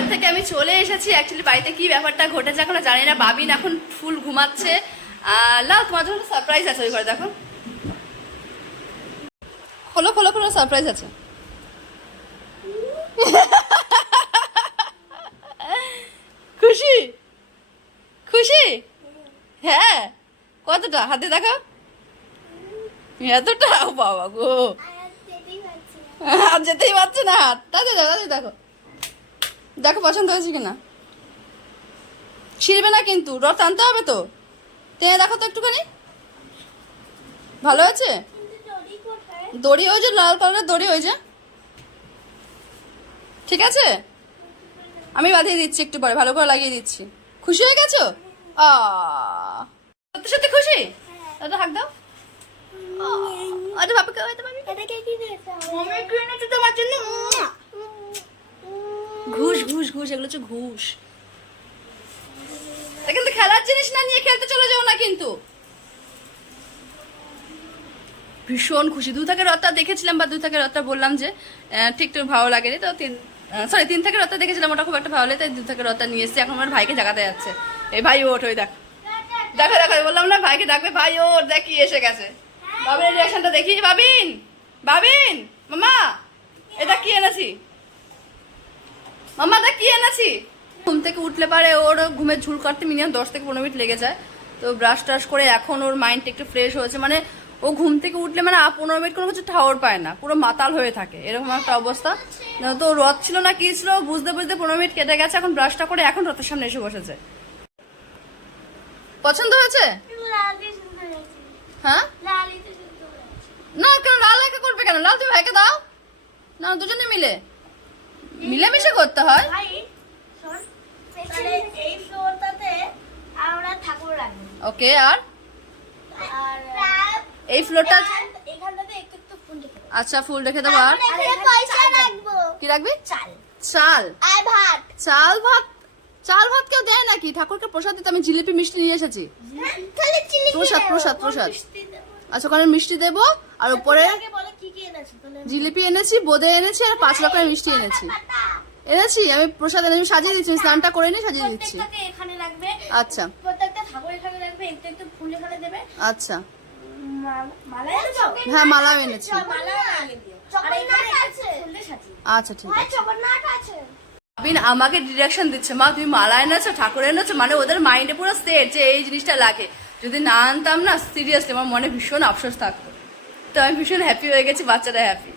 বাজার থেকে আমি চলে এসেছি। অ্যাকচুয়ালি বাড়িতে কি ব্যাপারটা ঘটেছে এখনও জানি না। বাবিন এখন ফুল ঘুমাচ্ছে। লাও তোমার জন্য সারপ্রাইজ আছে ওই ঘরে দেখো। খোলো খোলো খোলো সারপ্রাইজ আছে। খুশি? খুশি? হ্যাঁ। কতটা? হাতে দেখো। এতটা? বাবা গো। আর যেতেই পারছে না। তাতে দেখো তাতে দেখো। দেখো পছন্দ হয়েছে কিনা? ছিঁড়বে না কিন্তু রথ আনতে হবে তো। টেনে দেখো তো একটুখানি। ভালো আছে দড়ি ওই যে লাল কালারের দড়ি ওই যে। ঠিক আছে? আমি বাঁধিয়ে দিচ্ছি একটু পরে ভালো করে লাগিয়ে দিচ্ছি। খুশি হয়ে গেছো? আ সত্যি সত্যি খুশি? দাদা হাক দাও। আরে বাবাকে হয়তো আমি কিনেছি তোমার জন্য ঘুষ এগুলো হচ্ছে ঘুষ। কিন্তু খেলার জিনিস না নিয়ে খেলতে চলে যাও না কিন্তু। ভীষণ খুশি। দু থেকে রথটা দেখেছিলাম বা দু থেকে রথটা বললাম যে আহ, ঠিক তো ভালো লাগেনি তো তিন সরি তিন থেকে রথটা দেখেছিলাম ওটা খুব একটা ভালো লাগে তাই দু থেকে রথটা নিয়ে এসেছি। এখন আমার ভাইকে জাগাতে যাচ্ছে। এই ভাই ওঠ ওই দেখ। দেখো দেখো বললাম না ভাইকে ডাকবে ভাই ওর দেখ কি এসে গেছে। বাবিনের রিয়াকশনটা দেখি বাবিন বাবিন মামা এটা কি এনেছি। মামা, দেখ কি এনেছি। ঘুম থেকে উঠলে পারে ওর ঘুমের ঝুল কাটতে মিনিমাম দশ থেকে পনেরো মিনিট লেগে যায়। তো ব্রাশ টাশ করে এখন ওর মাইন্ডটা একটু ফ্রেশ হয়েছে। মানে ও ঘুম থেকে উঠলে মানে পনেরো মিনিট কোনো কিছু ঠাওয়ার পায় না। পুরো মাতাল হয়ে থাকে। এরকম একটা অবস্থা। তো রথ ছিল না, কি ছিল, বুঝতে বুঝতে পনেরো মিনিট কেটে গেছে। এখন ব্রাশটা করে এখন রথের সামনে এসে বসেছে। পছন্দ হয়েছে? হ্যাঁ? না, কেন লাল একা করবে কেন? লাল তুমি ভাইকে দাও। না, দুজনে মিলে। মিলেমিশে করতে হয়। এই ফ্লোরটাতে আমরা ঠাকুর রাখব। ওকে আর? আর এই ফ্লোরটা আচ্ছা ফুল রেখে দেবো আর? কি রাখবি? চাল। চাল। ভাত। চাল ভাত? চাল ভাত কেউ দেয় নাকি? ঠাকুরকে প্রসাদ দিতে আমি জিলিপি মিষ্টি নিয়ে এসেছি। তাহলে চিনি প্রসাদ প্রসাদ প্রসাদ। আচ্ছা ওখানে মিষ্টি দেবো আর উপরে এনেছো? জিলিপি এনেছি বোঁদে এনেছি আর পাঁচ রকমের মিষ্টি এনেছি। এনেছি আমি প্রসাদ এনেছি আমি সাজিয়ে দিচ্ছি স্নানটা করে নিয়ে সাজিয়ে দিচ্ছি। আচ্ছা। প্রত্যেকটা ঠাকুর এখানে রাখবে একটু একটু ফুল এখানে দেবে। আচ্ছা। মালা হ্যাঁ মালাও এনেছি। মালা সাজিয়ে আচ্ছা ঠিক আছে। আছে। বিন আমাকে ডিরেকশন দিচ্ছে। মা তুমি মালা এনেছো ঠাকুর এনেছো মানে ওদের মাইন্ডে পুরো সেট যে এই জিনিসটা লাগে। যদি না আনতাম না সিরিয়াসলি আমার মনে ভীষণ আফসোস থাকতো। তো আমি ভীষণ হ্যাপি হয়ে গেছি বাচ্চারা হ্যাপি